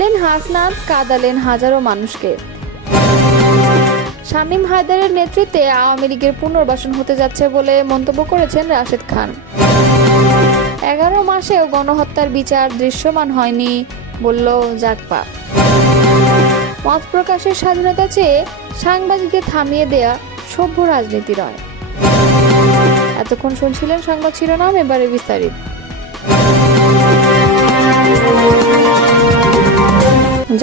কাঁদলেন হাসনাত, কাঁদালেন হাজারো মানুষকে। শামীম হায়দারের নেতৃত্বে আওয়ামী লীগের পুনর্বাসন হতে যাচ্ছে বলে মন্তব্য করেছেন রাশেদ খান। 11 মাসেও গণহত্যার বিচার দৃশ্যমান হয়নি বলল জাগপা। মত প্রকাশের স্বাধীনতা চেয়ে সাংবাদিকদের থামিয়ে দেয়া সভ্য রাজনীতি নয়। এতক্ষণ শুনছিলেন সংবাদ শিরোনাম, এবারে বিস্তারিত।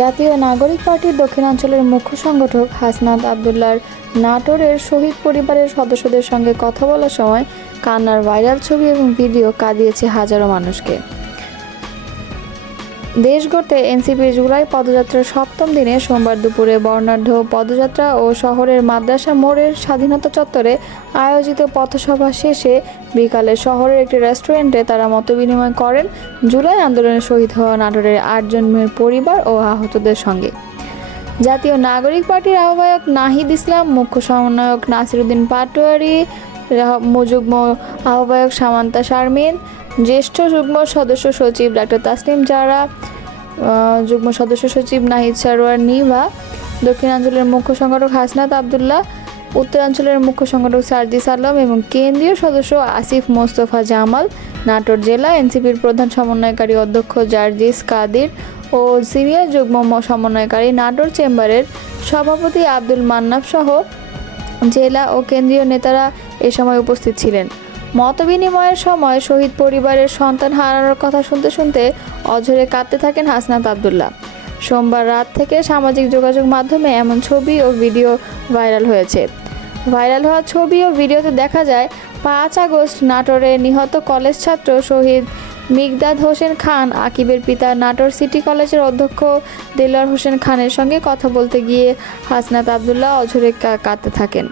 জাতীয় নাগরিক পার্টির দক্ষিণাঞ্চলের মুখ্য সংগঠক হাসনাত আবদুল্লাহর নাটোরের শহীদ পরিবারের সদস্যদের সঙ্গে কথা বলার সময় কান্নার ভাইরাল ছবি এবং ভিডিও কাঁদিয়েছে হাজারো মানুষকে। দেশ গড়তে এনসিপির জুলাই পদযাত্রার 7ম দিনে সোমবার দুপুরে বর্ণাঢ্য পদযাত্রা ও শহরের মাদ্রাসা মোড়ের স্বাধীনতা চত্বরে আয়োজিত পথসভা শেষে বিকালে শহরের একটি রেস্টুরেন্টে তারা মতবিনিময় করেন জুলাই আন্দোলনে শহীদ হওয়া নাটোরের 8 জনের পরিবার ও আহতদের সঙ্গে। জাতীয় নাগরিক পার্টির আহ্বায়ক নাহিদ ইসলাম, মুখ্য সমন্বয়ক নাসিরউদ্দিন পাটোয়ারি, যুগ্ম আহ্বায়ক সামান্তা শারমিন, জ্যেষ্ঠ যুগ্ম সদস্য সচিব ডাক্তার তাসনিম জারা, যুগ্ম সদস্য সচিব নাহিদ সারোয়ার নিভা, দক্ষিণাঞ্চলের মুখ্য সংগঠক হাসনাত আবদুল্লাহ, উত্তরাঞ্চলের মুখ্য সংগঠক সার্জিস আলম এবং কেন্দ্রীয় সদস্য আসিফ মোস্তফা জামাল, নাটোর জেলা এনসিপির প্রধান সমন্বয়কারী অধ্যক্ষ জার্জিস কাদির ও সিনিয়র যুগ্ম সমন্বয়কারী নাটোর চেম্বারের সভাপতি আব্দুল মান্নাফ সহ জেলা ও কেন্দ্রীয় নেতারা এ সময় উপস্থিত ছিলেন। মতবিনিময়ের সময় শহীদ পরিবারের সন্তান হারানোর কথা শুনতে শুনতে অঝরে কাঁদতে থাকেন হাসনাত আবদুল্লাহ। সোমবার রাত থেকে সামাজিক যোগাযোগ মাধ্যমে এমন ছবি ও ভিডিও ভাইরাল হয়েছে। ভাইরাল হওয়া ছবি ও ভিডিওতে দেখা যায় 5 আগস্ট নাটোরে নিহত কলেজ ছাত্র শহীদ মিকদাদ হোসেন খান আকিবের পিতা নাটোর সিটি কলেজের অধ্যক্ষ দেলোয়ার হোসেন খানের সঙ্গে কথা বলতে গিয়ে হাসনাত আবদুল্লাহ অঝরে কাঁদতে থাকেন।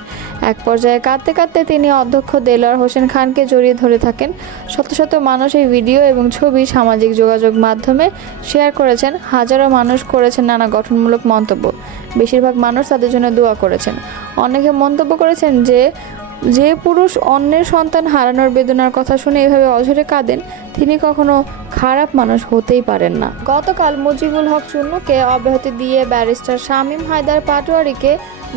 এক পর্যায়ে কাঁদতে কাঁদতে তিনি অধ্যক্ষ দেলোয়ার হোসেন খানকে জড়িয়ে ধরে থাকেন। শত শত মানুষ এই ভিডিও এবং ছবি সামাজিক যোগাযোগ মাধ্যমে শেয়ার করেছেন। হাজারো মানুষ করেছেন নানা গঠনমূলক মন্তব্য। বেশিরভাগ মানুষ তাদের জন্য দোয়া করেছেন। অনেকে মন্তব্য করেছেন যে পুরুষ অন্যের সন্তান হারানোর বেদনার কথা শুনে এভাবে অঝরে কাঁদেন তিনি কখনো খারাপ মানুষ হতেই পারেন না। গতকাল মুজিবুল হক চুন্নুকে অব্যাহতি দিয়ে ব্যারিস্টার শামীম হায়দার পাটোয়ারিকে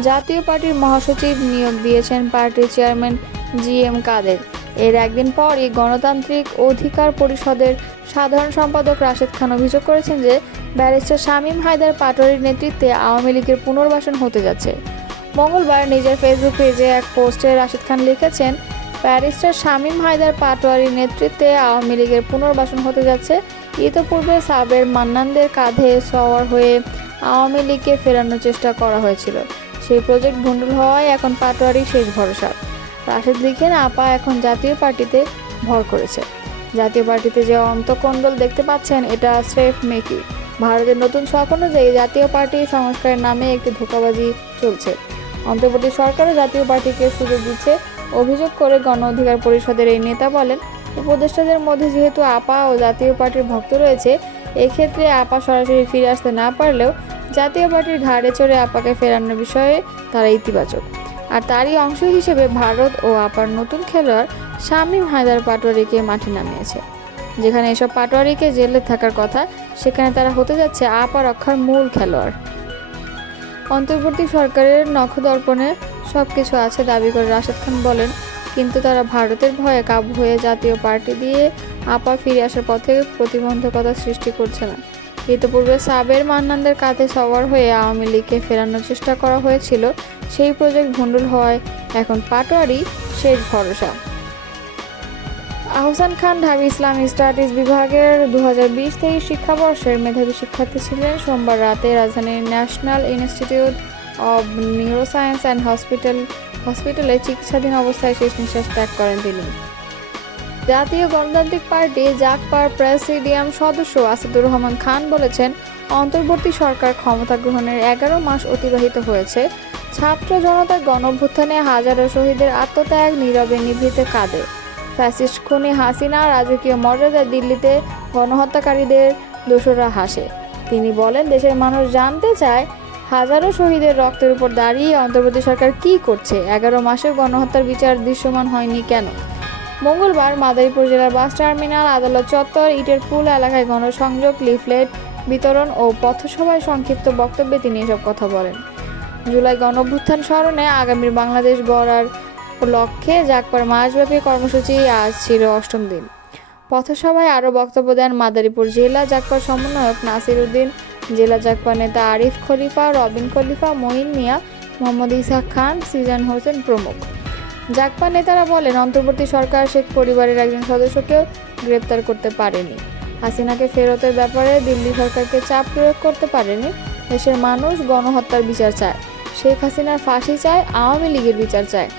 জাতীয় পার্টির মহাসচিব নিয়োগ দিয়েছেন পার্টির চেয়ারম্যান GM কাদের। এর একদিন পরই গণতান্ত্রিক অধিকার পরিষদের সাধারণ সম্পাদক রাশেদ খান অভিযোগ করেছেন যে ব্যারিস্টার শামীম হায়দার পাটোয়ারির নেতৃত্বে আওয়ামী লীগের পুনর্বাসন হতে যাচ্ছে। মঙ্গলবার নিজের ফেসবুক পেজে এক পোস্টে রাশেদ খান লিখেছেন, ব্যারিস্টার শামীম হায়দার পাটোয়ারির নেতৃত্বে আওয়ামী লীগের পুনর্বাসন হতে যাচ্ছে। ইতোপূর্বে সাবের মান্নানদের কাঁধে সওয়ার হয়ে আওয়ামী লীগকে ফেরানোর চেষ্টা করা হয়েছিল। সেই প্রজেক্ট ভণ্ডুল হওয়ায় এখন পাটোয়ারি শেষ ভরসা। রাশেদ লিখেন, আপা এখন জাতীয় পার্টিতে ভর করেছে। জাতীয় পার্টিতে যে অন্তকোন্দল দেখতে পাচ্ছেন এটা স্রেফ মেকি। ভারতের নতুন ছক অনুযায়ী জাতীয় পার্টি সংস্কারের নামে একটি ধোঁকাবাজি চলছে। অন্তর্বর্তী সরকারও জাতীয় পার্টিকে সুযোগ দিচ্ছে অভিযোগ করে গণ অধিকার পরিষদের এই নেতা বলেন, উপদেষ্টাদের মধ্যে যেহেতু আপা ও জাতীয় পার্টির ভক্ত রয়েছে, এক্ষেত্রে আপা সরাসরি ফিরে আসতে না পারলেও জাতীয় পার্টির ঘাড়ে চড়ে আপাকে ফেরানোর বিষয়ে তারা ইতিবাচক। আর তারই অংশ হিসেবে ভারত ও আপার নতুন খেলোয়াড় শামীম হায়দার পাটোয়ারিকে মাঠে নামিয়েছে। যেখানে এসব পাটোয়ারিকে জেলে থাকার কথা, সেখানে তারা হতে যাচ্ছে আপা রক্ষার মূল খেলোয়াড়। অন্তর্বর্তী সরকারের নখদর্পণে সবকিছু আছে দাবি করে রাশেদ খান বলেন, কিন্তু তারা ভারতের ভয়ে কাবু হয়ে জাতীয় পার্টি দিয়ে আপা ফিরে আসার পথে প্রতিবন্ধকতা সৃষ্টি করছে না। ইতিপূর্বে সাবের মান্নানদের কাঁধে সওয়ার হয়ে আওয়ামী লীগকে ফেরানোর চেষ্টা করা হয়েছিল। সেই প্রজেক্ট ভণ্ডুল হওয়ায় এখন পাটোয়ারি শেষ ভরসা। আহসান খান ঢাবি ইসলামিক স্টাডিজ বিভাগের 2020-23 শিক্ষাবর্ষের মেধাবী শিক্ষার্থী ছিলেন। সোমবার রাতে রাজধানীর national institute of neuroscience and হসপিটালে চিকিৎসাধীন অবস্থায় শেষ নিঃশ্বাস ত্যাগ করেন তিনি। জাতীয় গণতান্ত্রিক পার্টি জাগপার প্রেসিডিয়াম সদস্য আসাদুর রহমান খান বলেছেন, অন্তর্বর্তী সরকার ক্ষমতা গ্রহণের 11 মাস অতিবাহিত হয়েছে। ছাত্র জনতার গণঅভ্যুত্থানে হাজারো শহীদের আত্মত্যাগ নীরবে নিভৃতে কাঁদে। ফ্যাসিস্ট খুনি হাসিনা রাজকীয় মর্যাদায় দিল্লিতে গণহত্যাকারীদের দোসররা হাসে। তিনি বলেন, দেশের মানুষ জানতে চায় হাজারো শহীদের রক্তের উপর দাঁড়িয়ে অন্তর্বর্তী সরকার কী করছে। 11 মাসের গণহত্যার বিচার দৃশ্যমান হয়নি কেন? মঙ্গলবার মাদারীপুর জেলার বাস টার্মিনাল, আদালত চত্বর, ইটের পুল এলাকায় গণসংযোগ, লিফলেট বিতরণ ও পথসভায় সংক্ষিপ্ত বক্তব্যে তিনি এসব কথা বলেন। জুলাই গণঅভ্যুত্থান স্মরণে আগামীর বাংলাদেশ গড়ার লক্ষ্যে জাগপার মাসব্যাপী কর্মসূচি আজ ছিল ৮ম দিন। পথসভায় আরও বক্তব্য দেন মাদারীপুর জেলা জাগপার সমন্বয়ক নাসির উদ্দিন, জেলা জাগপা নেতা আরিফ খলিফা, রবিন খলিফা, মঈন মিয়া, মোহাম্মদ ইসহাক খান, সিজান হোসেন প্রমুখ। জাগপা নেতারা বলেন, অন্তর্বর্তী সরকার শেখ পরিবারের একজন সদস্যকেও গ্রেপ্তার করতে পারেনি। হাসিনাকে ফেরতের ব্যাপারে দিল্লি সরকারকে চাপ প্রয়োগ করতে পারেনি। দেশের মানুষ গণহত্যার বিচার চায়, শেখ হাসিনার ফাঁসি চায়, আওয়ামী লীগের বিচার চায়।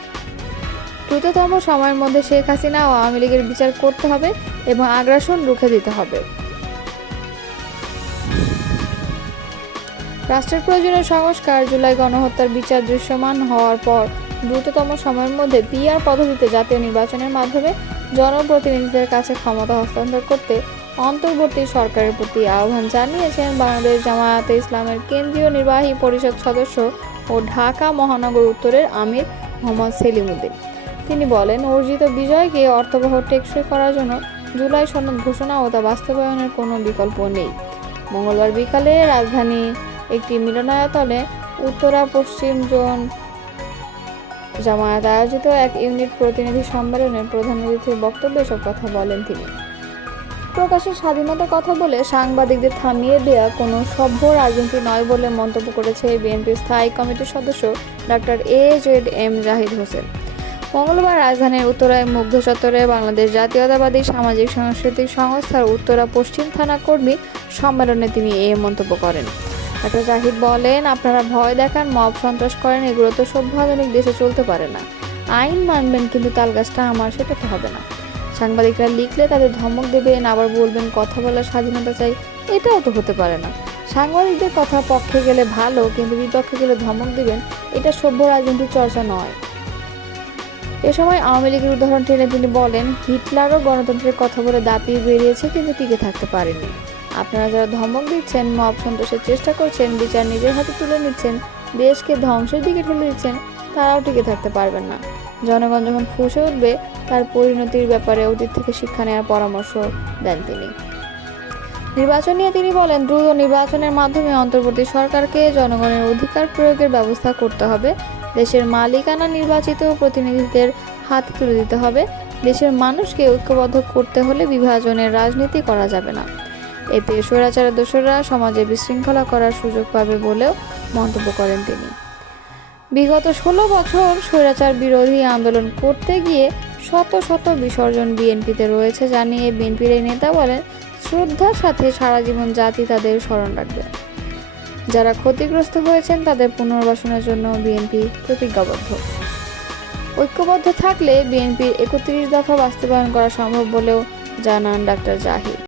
দ্রুততম সময়ের মধ্যে শেখ হাসিনা ও আওয়ামী লীগের বিচার করতে হবে এবং আগ্রাসন রুখে দিতে হবে। রাষ্ট্রের প্রয়োজনীয় সংস্কার, জুলাই গণহত্যার বিচার দৃশ্যমান হওয়ার পর দ্রুততম সময়ের মধ্যে পিআর পদ্ধতিতে জাতীয় নির্বাচনের মাধ্যমে জনপ্রতিনিধিদের কাছে ক্ষমতা হস্তান্তর করতে অন্তর্বর্তী সরকারের প্রতি আহ্বান জানিয়েছেন বাংলাদেশ জামায়াতে ইসলামের কেন্দ্রীয় নির্বাহী পরিষদ সদস্য ও ঢাকা মহানগর উত্তরের আমির মোহাম্মদ সেলিম উদ্দিন। তিনি বলেন, অর্জিত বিজয়কে অর্থবহ টেকসই করার জন্য জুলাই সনদ ঘোষণা ও তা বাস্তবায়নের কোনো বিকল্প নেই। মঙ্গলবার বিকালে রাজধানী একটি মিলনায়তনে উত্তরা পশ্চিম জোন জামায়াত আয়োজিত এক ইউনিট প্রতিনিধি সম্মেলনের প্রধান অতিথির বক্তব্যে এসব কথা বলেন তিনি। প্রকাশের স্বাধীনতার কথা বলে সাংবাদিকদের থামিয়ে দেওয়া কোনো সভ্য রাজনীতি নয় বলে মন্তব্য করেছে বিএনপির স্থায়ী কমিটির সদস্য ডক্টর AZM জাহিদ হোসেন। মঙ্গলবার রাজধানীর উত্তরায় মুগ্ধ চত্বরে বাংলাদেশ জাতীয়তাবাদী সামাজিক সাংস্কৃতিক সংস্থার উত্তরা পশ্চিম থানা কর্মী সম্মেলনে তিনি এই মন্তব্য করেন। ডক্টর জাহিদ বলেন, আপনারা ভয় দেখান, মব সন্ত্রাস করেন, এগুলো তো সভ্য আধুনিক দেশে চলতে পারে না। আইন মানবেন, কিন্তু তালগাছটা আমার, সেটা তো হবে না। সাংবাদিকরা লিখলে তাদের ধমক দেবেন, আবার বলবেন কথা বলার স্বাধীনতা চাই, এটাও তো হতে পারে না। সাংবাদিকদের কথা পক্ষে গেলে ভালো, কিন্তু বিপক্ষে গেলে ধমক দিবেন, এটা সভ্য রাজনীতির চর্চা নয়। এ সময় আওয়ামী লীগের উদাহরণ টেনে তিনি বলেন, হিটলারও গণতন্ত্রের কথা বলে দাপিয়ে বেরিয়েছে, কিন্তু টিকে থাকতে পারেনি। আপনারা যারা ধমক দিচ্ছেন, মব সন্ত্রাসের চেষ্টা করছেন, বিচার নিজের হাতে তুলে নিচ্ছেন, দেশকে ধ্বংসের দিকে ঠেলে দিচ্ছেন, তারাও টিকে থাকতে পারবেন না। জনগণ যখন ফুঁসে উঠবে, তার পরিণতির ব্যাপারে অতীত থেকে শিক্ষা নেওয়ার পরামর্শ দেন তিনি। নির্বাচন নিয়ে তিনি বলেন, দ্রুত নির্বাচনের মাধ্যমে অন্তর্বর্তী সরকারকে জনগণের অধিকার প্রয়োগের ব্যবস্থা করতে হবে। দেশের মালিকানা নির্বাচিত প্রতিনিধিদের হাতে তুলে দিতে হবে। দেশের মানুষকে ঐক্যবদ্ধ করতে হলে বিভাজনের রাজনীতি করা যাবে না। এতে স্বৈরাচারের দোসররা সমাজে বিশৃঙ্খলা করার সুযোগ পাবে বলেও মন্তব্য করেন তিনি। বিগত 16 বছর স্বৈরাচার বিরোধী আন্দোলন করতে গিয়ে শত শত বিসর্জন বিএনপিতে রয়েছে জানিয়ে বিএনপির এই নেতা বলেন, শ্রদ্ধার সাথে সারা জীবন জাতি তাদের স্মরণ রাখবে। যারা ক্ষতিগ্রস্ত হয়েছেন তাদের পুনর্বাসনের জন্য বিএনপি প্রতিজ্ঞাবদ্ধ। ঐক্যবদ্ধ থাকলে বিএনপির 31 দফা বাস্তবায়ন করা সম্ভব বলেও জানান ডক্টর জাহিদ।